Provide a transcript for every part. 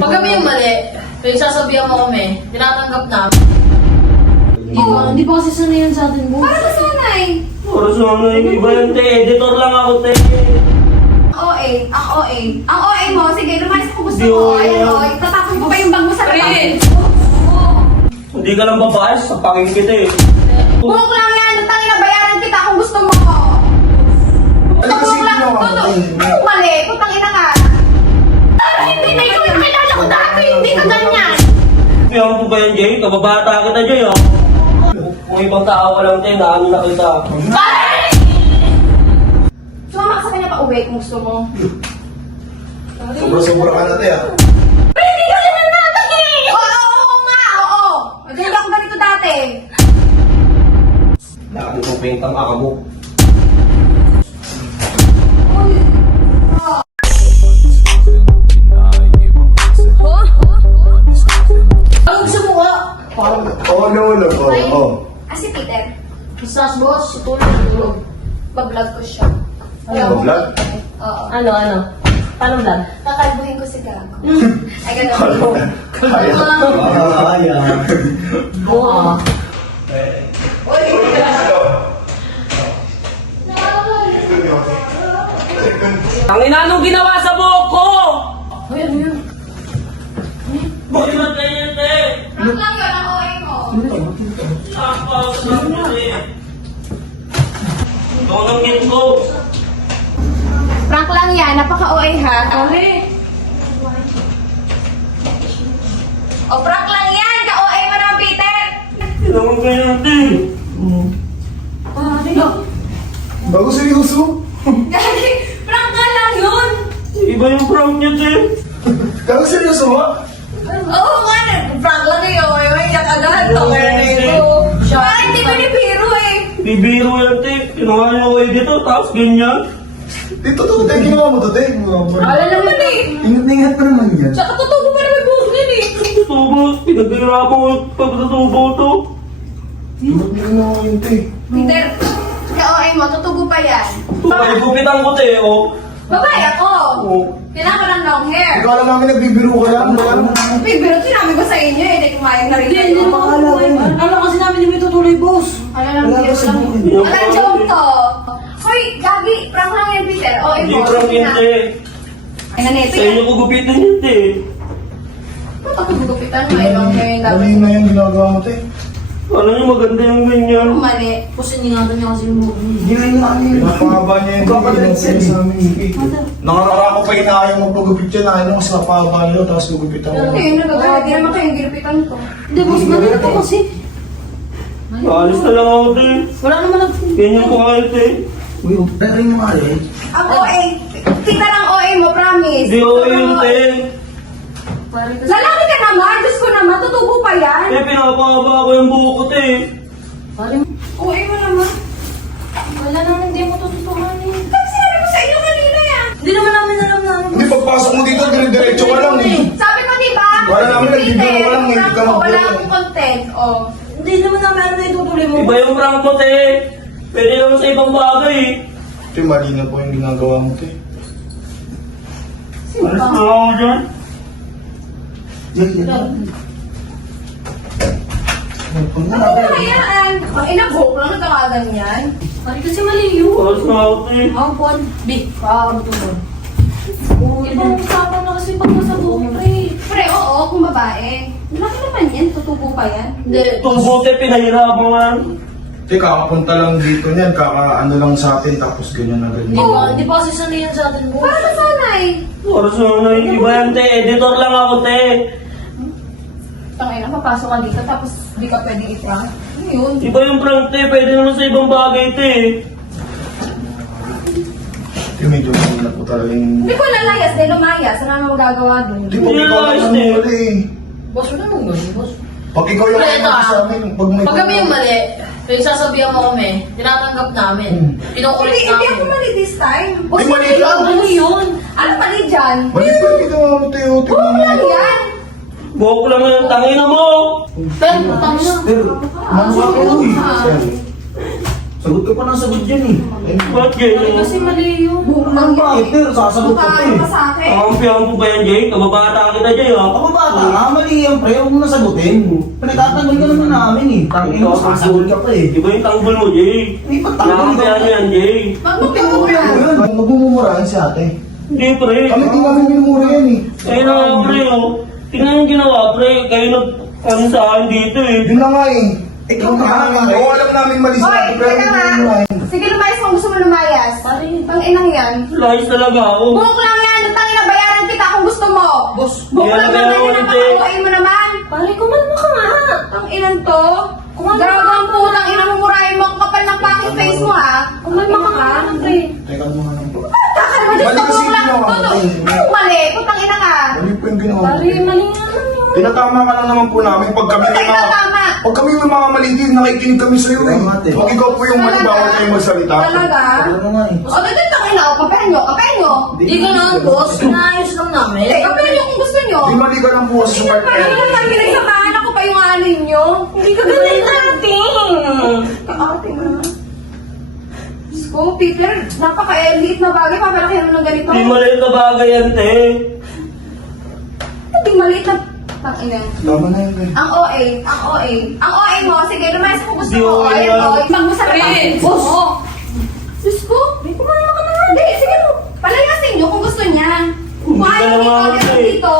Pag kami yung mali, kaya sasabihan mo kami, tinatanggap na. Hindi pa, hindi pa kasi sanay yan sa atin, boss. Para sa sanay. Na ano, iba yun, te. Editor lang ako, te. OA. Ang OA. Ang OA mo, sige, lumalis kung gusto Di mo. OA. Tatapon ko pa yung bag mo sa. Prince! Hindi ka lang babae, sa paking kita eh. Buhok lang yan. Utangin na bayaran kita kung gusto mo. Ay, kasi Buhok lang. ko. Ano mali? Putang ina ka. Pero hindi na ikaw Kaya mo ba yan, Jay? Kababata kita, Jay, oh. Kung ibang tao ka lang, te, naano na kita. Bye! Sumama ka sa kanya pa uwi kung gusto mo. Sobra-sobra ka na, te, ah. Hindi ka naman natin eh! Oo, oo nga, oo. Naganda ako ganito dati. Laki kong pintang aka mo. Ano, ano? Paano vlog? Kakalbuhin ko si Gago. Ay, ganun. Kaya. Kaya. Oo. Ang ina, anong ginawa sa buhok ko? Ay, ano yun? Bakit ba ganyan, te? Prank lang yun ang OA mo. Tapos, gin ko. Prank lang yan. Napaka-OA ha. Pare! O, prank lang yan. Ka-OA mo naman, Peter. Hindi naman ganyan, te. Pare! Bago seryoso. Gagi, prank nga lang yun. Iba yung prank niya, te. Bago seryoso mo? Oo nga, prank lang yun. Ay, yak agad. Oo, hindi. Parang hindi ko nibiro eh. Bibiro yan, te. Kinuha niya ako eh dito, tapos ganyan. Dito, to, te, ginawa mo to, te. Wala naman eh. Ingat-ingat pa naman yan. Tsaka totoo ko pa naman buhok yan eh. Tubo, pinaghirapan ko yung pagtatubo to. Ingat mo ginawa yun, te. Peter, ka-OA mo, tutubo pa yan. Ay, gupitan ko, te, oh. Babae ako. Oh. Kailangan ko ng long hair. Ikaw lang namin nagbibiro ka lang. Wala naman. Bibiro, sinabi ko sa inyo eh. Hindi kumain na rin. Hindi, hindi naman ako. Alam kasi namin hindi may tutuloy, boss. Wala lang, Wala ka sa lang. Wala joke to. Hoy, Gagi, prank lang yan, Peter. O, Hindi ikaw. prank yan, te. Ay, nanito Sa inyo ko gupitan yun, te. Ba't ako gugupitan mo? Long hair yung dapat. Mali na yung ginagawa mo, te. Ano yung maganda yung ganyan? Mali. Kasi ingatan niya kasi yung buhok niya. Ginayin namin. Napahaba niya yung Kapatid sa amin. Nakarara ko pa inaayang magpagupit yan. Ayaw kasi mapahaba niyo, tapos gugupitan mo. Hindi, nagagawa. Hindi naman kayong ginupitan ko. Hindi, boss, mali na po kasi. Alis na lang ako, te. Wala naman nag... Ganyan ko kayo, te. Uy, pero yung mga eh. Ang OA, kita ng OA mo, promise. Hindi ako yun, te. Pare kasi... Lalaki ka naman, Diyos ko naman, tutubo pa yan. Eh, pinapahaba ko yung buhok ko, te. OA mo naman. wala naman hindi mo tututukan eh. Tapos sinabi ko sa inyo kanina yan. Hindi naman namin alam na ano. Hindi, pagpasok mo dito, dire-diretso ka lang eh. Sabi ko, di ba? Wala naman, nagbibiro ka lang, ka Wala akong content. Oh. Hindi naman namin alam na itutuloy mo. Iba yung prank mo, te. Pwede naman sa ibang bagay, eh. Te, mali na po yung ginagawa mo, te. Alis na lang ako dyan. Ano ba yan? Ang inabok lang nagkakaganyan. Pare kasi mali yun. Alis na ako, te. Ang pon. Bi, ano to doon? Ibang usapan na kasi pag nasa buhok, pre. Pre, oo, kung babae. Malaki naman yan, tutubo pa yan. Hindi. Tubo, te, pinahirapan Te, kakapunta lang dito niyan, kaka ano lang sa atin, tapos ganyan na Hindi ganyan. pa, hindi pa kasi sanay yan sa atin, boss. Para sa sanay. Oras na na, iba yan, te. Editor lang ako, te. Tangina, papasok ka dito, tapos di ka pwede i-prank. Ano yun? Iba yung prank, te. Pwede naman sa ibang bagay, te. Te, medyo mali na po talaga yung... Hindi ko nalayas, dahil lumayas. Ano naman magagawa doon? Di, pag ikaw lang ang mali. Boss, wala naman ganun, boss. Pag ikaw yung ah. sa amin, pag may... Pag kami yung mali, kaya sasabihan mo kami, tinatanggap namin. Hmm. Hindi, hindi namin. ako mali this time. Ay, mali lang. Ano yun? Ano mali dyan? Mali pa yung ginawa mo, oh, Oo tingnan mo. lang yan. Buhok lang yung tangina mo. Pero, putang na. Pero, ko eh. Ah. Sagot ka pa ng sagot dyan eh. Ba't Jay? Kasi mali yun. Ang bakit, pero sasagot ka pa eh. ka sa akin. Mo ba yan, Jay? Kababata kita, Jay, ah. Ako bata nga, mali yan pre, huwag mo na sagutin. Pinagtatanggol ka naman namin eh. Tangin mo, sasagot ka pa eh. Iba yung tanggol mo, Jay. Hindi pa tanggol Nakampiyan mo yan, Jay. Magmumura. Magmumurahan si ate. Hindi, pre. Kami di namin minumura yan eh. Kaya na nga, pre, oh. Tingnan yung ginawa, pre. Kayo nag... Ano sa akin dito, eh. Yun na nga eh. Ikaw Ikaw nga. Oo, alam namin mali Hoy, ate, pero teka hindi nga. minumurahan. Sige, lumayas kung gusto mo lumayas. Pang inang yan. Layas talaga ako. Buhok lang yan. Tangin na bayaran kita kung gusto mo. Boss, Buhok lang naman yan. ulit eh. Napakakuhain mo naman. pare, kumalma ka nga. Ang inan to. Grabe ang putang ina mo murahin mo ang kapal ng pangit face mo ha. Kumalma ka nga, pre. Teka mo nga lang po. Kakalma Mali sa kasi buhok lang. ginawa ko Totoo. eh. Anong mali? Putang ina ka. Mali po yung ginawa Pare, mali nga naman yun. Tinatama ka lang naman po namin pag kami Putang may ina mga... tama. Pag kami may mga mali din, nakikinig kami sa'yo eh. Tama, ate. Pag ikaw po yung mali, bawal kayong magsalita. Talaga? Ano na nga eh. O, dito tangin na. Kapayan nyo. Kapayan nyo. Hindi ganun, boss. Inaayos lang namin. Eh, nyo kung gusto nyo. Di mali ka lang po sa part Paano naman kami pinagsamahan ako pa yung alin nyo? Hindi ka galing natin. Kaarte mo naman. Diyos ko, Peter, napaka-elite na bagay. Papalaki mo ng ganito. Di maliit na bagay yan, te. Hindi maliit na... Tangina. Tama na yun eh. Ang OA, ang OA. Ang OA mo, sige, lumayas kung gusto Di mo. OA ayan lang. o, ibang mo sa Prince! Boss! Diyos ko, may kumalama ka na. Hindi, sige mo. Palayasin nyo kung gusto niya. Kung Hindi ka ayaw naman nyo, ano eh. dito.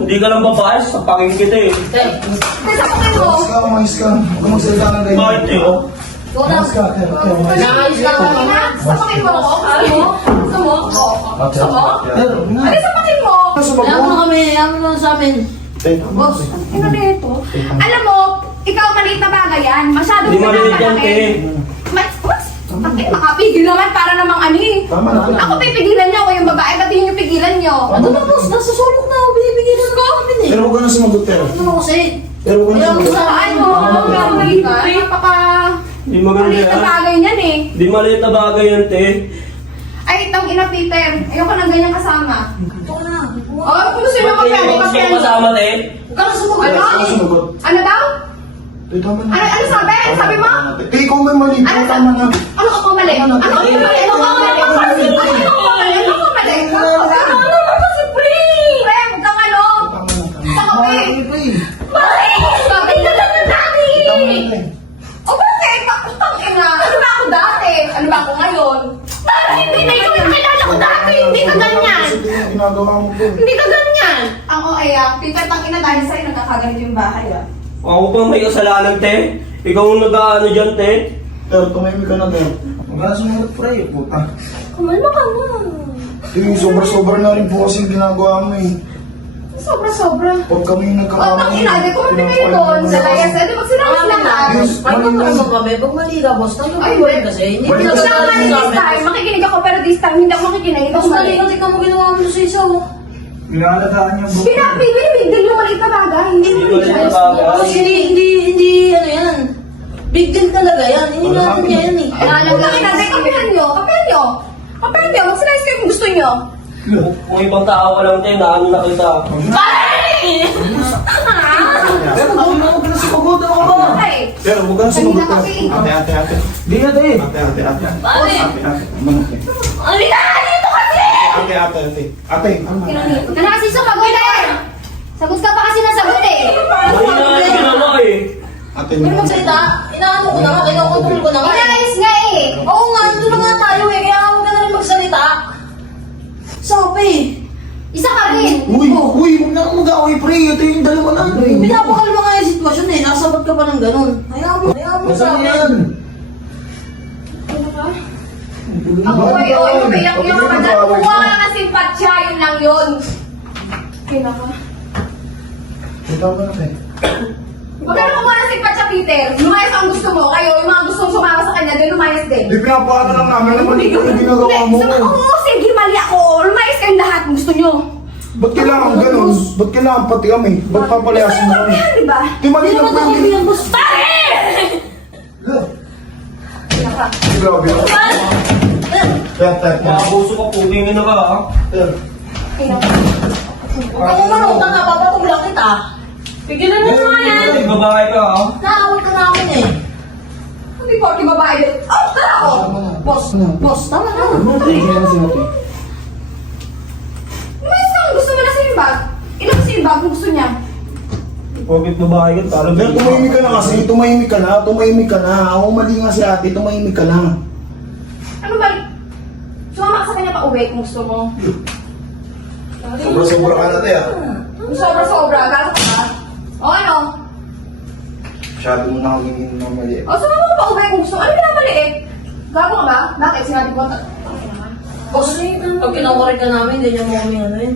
Hindi ka lang babae, sapakin kita, eh. Kasi sa pakin mo, Umayos ka, umayos ka. Huwag ka magsalita ng ganyan. Bakit, eh, oh? na. Umayos ka, ate. Ate, umayos ka. Inaayos lang Sapakin namin. mo, sapakin mo ako. Gusto mo? Gusto mo? Oo. Gusto mo? Pero, nga. Ano sapakin mo? Nasa Alam mo kami, alam mo sa amin. Boss, ano na ito? Alam mo, ikaw maliit na bagay yan. Masyadong Di maliit yan, te. Mas, mas, bakit makapigil naman para namang ano eh. Tama na. Ako pipigilan niyo ako yung babae, ba't hindi niyo pigilan niyo? Ano ba, boss? Nasa sulok na ako. Binibigilan ko eh. Pero huwag ka na sumagot, pero. Ano mo kasi? Pero huwag ka na sumagot. sa Ay mo, gagawin ka. Napaka... Di maganda Maliit na yan. bagay niyan eh. Di maliit na bagay yan, te. Ay, itang ina Peter. Ayoko nang ganyan kasama. Oh, kung Hindi magpapyan, ko gusto magpapyan. kasama, te. Huwag ka na sumagot. Ano? Huwag ka na sumagot. Ano daw? Eh, tama na. Ano, ano sabi? Ano sabi mo? Eh, ikaw may mali. Ano Pero sabi tama na. Ano ako mali? Ano ako mali? Ano ako mali? Ano ako mali? Ano ako mali? Ano ako mali? Ano naman kasi pre? Pre, huwag kang ano? Sa? Mali! Sabi ka lang na dati! O bakit? Bakit ina? Ano ba ako dati? Ano ba ako ngayon? Para hindi na yung kilala ko dati! Hindi ka ganyan! Yung ginagawa mo po. Hindi ka ganyan! Ang okay ah, Peter, tang ina dahil sa'yo nagkakaganito yung bahay ah. Ako pa may kasalanan, te. Ikaw ang nag-ano dyan, te. Pero, tumahimik ka na, pero. Huwag ka na sumagot pre, puta. Kumalma ka nga. Eh, sobra-sobra na rin po kasi yung ginagawa mo eh. Sobra-sobra. Pag kami nagkakamali. tang ina, di ko mapinay doon. Sa layas, eh, di ba sinawis Amin naman? na. Yes, Pag mali mo na. kami, pag mali ka, boss, mo wait. rin kasi. Hindi Mali ka kasi. Ikaw nagsasabi naman sa this time, makikinig ako pero this time hindi ako makikinig. Ikaw mali. mali ka, mo ginawa mo sa isa, oh. Pinakalataan niya buhok. Pinapibigil yung maliit na bagay. Hindi Hindi mo hindi, hindi, hindi, ano yan. Big deal talaga yan. Hindi natin niya yan eh. Alam natin, kapihan nyo, kapihan nyo. Kapihan nyo, magsinayos kayo kung gusto nyo. Kung ibang tao ka lang, te, naano na kita. Pero huwag na huwag ka na sumagot, ano ka ba? Pero, huwag ka na sumagot. Kasi. pero. Ate, ate, ate. Di na te. Ate, ate, ate. Ate, ate. Ano, ate? Ano ka dito kasi? Ate, ate, ate. Ate, ano? Ano kasi sumagot eh? Sagot ka pa kasi ng sagot eh. Mali na yung ginawa, eh. Ate, Pero magsalita, inaano ko na nga, kinokontrol ko na nga. Inayos nga eh. Oo nga, nandun na nga tayo eh, Sabi, Isa ka rin. Uy, uy, huwag na kang mag-away pre. Ito yung dalawa namin. pinapakalma nga yung sitwasyon eh, nasabat ka pa ng ganun. Hayaan mo, hayaan mo sa Masama yan. akin. Ang uwi o, yung bilang yung madal. Kumuha ka lang ng simpatsya, yun lang yun. Kinaka. Ito ba na, te? Huwag ka na kumuha ng simpatsya, Peter. Lumayas ang gusto mo. Kayo, yung mga gustong sumama sa kanya, din lumayas din. Di pinapakala lang namin na mali yung ginagawa mo. Hindi, sama- Oo, sige, mali ako. Kayong lahat kung gusto nyo. Ba't kailangan ganun? Ba't kailangan pati kami? Ba't papalayasin mo kami? Yan, di ba? Di mali Hindi na naman po ako yun. bilang boss. Pare! Grabe. Tet, tet, tet. Makabuso ka, pugingin na ka, ha? Kinaka. Huwag kang umarong ka nga, papatulak kita. Pigilan mo nga yan. Ay, babae ka, ha? Naawat ka namin eh. Ano Hindi porke babae. Oh, tara ako! Boss, boss, tama na. Lumayas yung bag. Yung bag kung gusto niya? Bakit babae ka? Parang Dahil tumahimik ka na kasi, tumahimik ka na, tumahimik ka na. Ako mali nga si ate, tumahimik ka na. Ano ba? Sumama ka sa kanya pa uwi kung gusto mo. Sobra-sobra ka na te ah. Kung sobra-sobra, gato ka ba? O ano? Masyado mo na kami ng mali. O sumama ka pa uwi kung gusto mo. Ano pinapaliit? Gago ka ba? Bakit? Sinabi ko, Boss, pag kinakorek ka namin, hindi niya mo kami ano yun.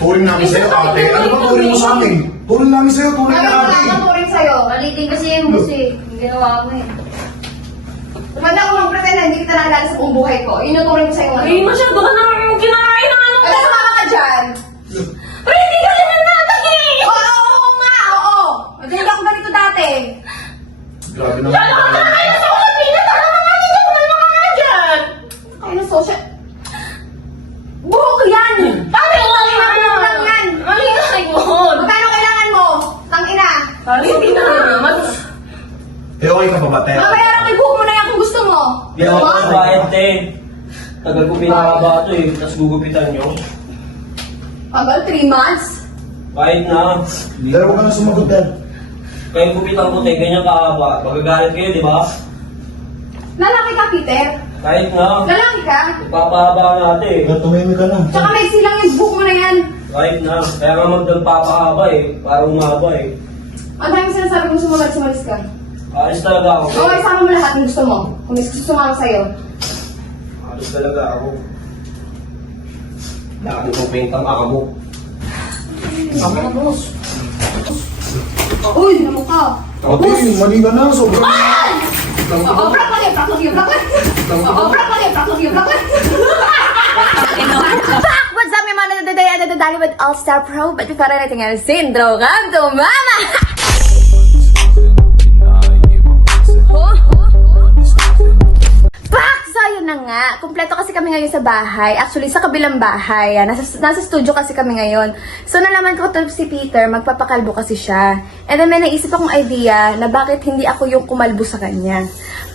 Turing namin sa'yo, ate. Ano ba turing mo sa amin? Turing namin sa'yo, turing Ano na wala ate. akong turing sa'yo? Malitin kasi yung boss eh. Yung ginawa mo eh. Tumanda ko ng pretend na hindi kita naalala sa buong buhay ko. Yun yung turing ko sa'yo. Ay, masyado ka nang kinain ng ano. Kaya sumama ka dyan. Pero hindi ka rin natin eh! Oo, oo, oo nga, oo. Naging ako ganito dati. Grabe naman. Kaya ka na kayo sa Pilipinas! Tara na natin ka naman mga dyan! Ay, na social... Buhok yan! Paano yung mali Mali lang yan. Mali nga mo! Magkano kailangan mo? Tangina. Hindi na naman. Eh, okay ka pa ba, te? Mabayaran ko yung buhok mo na yan kung gusto mo. Hindi ako bayad, te. Tagal ko pinakaba ito eh. Tapos gugupitan nyo. Tagal, 3 months. Kahit na. Pero huwag ka na sumagot dad. Kayo gupitan ko, te. Ganyan kahaba. Magagalit kayo, di ba? Lalaki ka, Peter. Kahit na. Lalaki ka. Ipapahaba natin eh. Pero tumahimik ka na. Tsaka may silang yung buhok mo na yan. Kahit na. Kaya nga magdagpapahaba eh. Para umaba eh. Ang dami sinasabi kung sumulat, sumalis ka. Alis talaga ako. Okay, sama mo lahat kung gusto mo. Kung gusto sumama sa'yo. Alis talaga ako. Laki kong pintang akamo. Tama na, boss. Uy, naman ka. Ate, mali ka na. Sobrang... Oo, prank lang yun, prank lang yun, prank lang. Oo, prank lang yun, prank lang yun, prank lang. Back! What's up? Ano dali with All Star Pro? But before anything else, Sindro, come to na nga. Kompleto kasi kami ngayon sa bahay. Actually, sa kabilang bahay. Ah, Nasa, nasa studio kasi kami ngayon. So, nalaman ko to si Peter, magpapakalbo kasi siya. And then, may naisip akong idea na bakit hindi ako yung kumalbo sa kanya.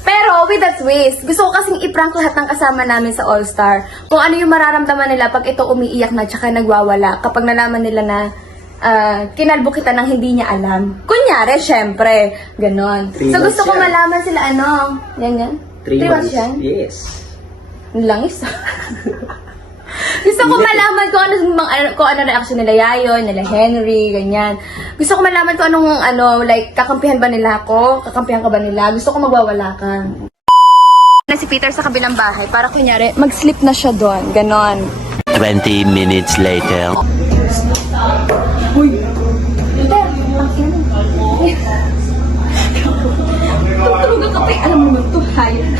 Pero, with that twist, gusto ko kasing iprank lahat ng kasama namin sa All Star. Kung ano yung mararamdaman nila pag ito umiiyak na tsaka nagwawala. Kapag nalaman nila na ah, kinalbo kita nang hindi niya alam. Kunyari, syempre. Ganon. So, gusto ko malaman sila ano. Yan yan. Three, months yan? Yes. Ang Langis. Gusto ko malaman kung ano, mga, ano, kung ano reaction nila Yayo, nila Henry, ganyan. Gusto ko malaman kung anong, ano, like, kakampihan ba nila ako? Kakampihan ka ba nila? Gusto ko magwawala ka. Na si Peter sa kabilang bahay, para kunyari, mag-sleep na siya doon. Ganon. 20 minutes later. Peter, ang ina. Tutulog ka pa. Alam mo naman, to hayop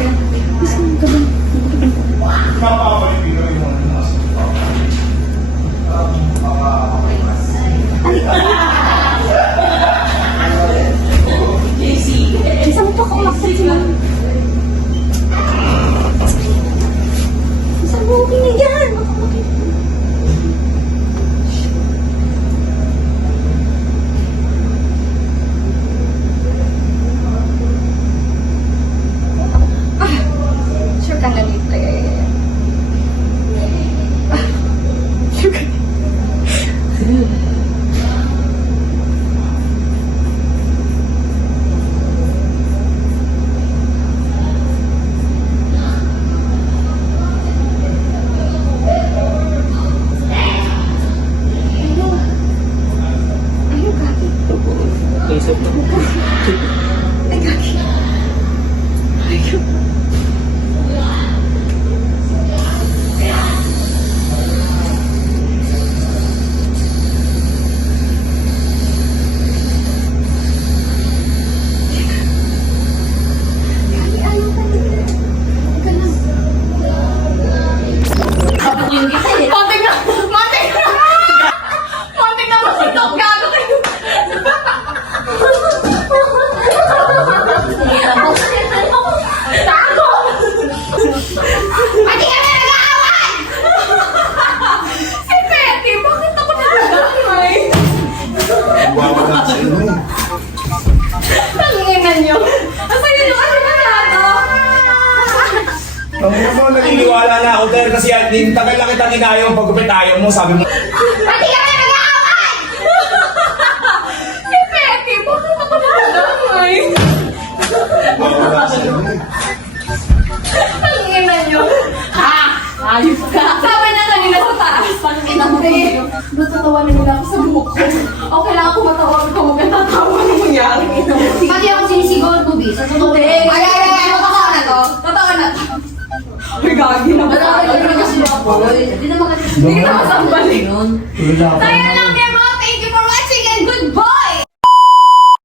mo, sabi mo. Pati kami nag-aaway! si Pepe, bakit ako nag-aaway? Ang ina nyo. Ha? Ayos ka. Sabi na kanina sa taas. Pangina mo kayo. Natatawa na nila ako sa buhok ko. O kailangan ko matawa ka huwag kang tatawa ng mangyari. Pati ako sinisigaw at bubi. Sa totoo Ay, ay, ay, ay, totoo na to. Totoo na to. Ay, gagi na. Ka kasi ako. Hindi naman kasi Hindi kita masambal eh. na lang.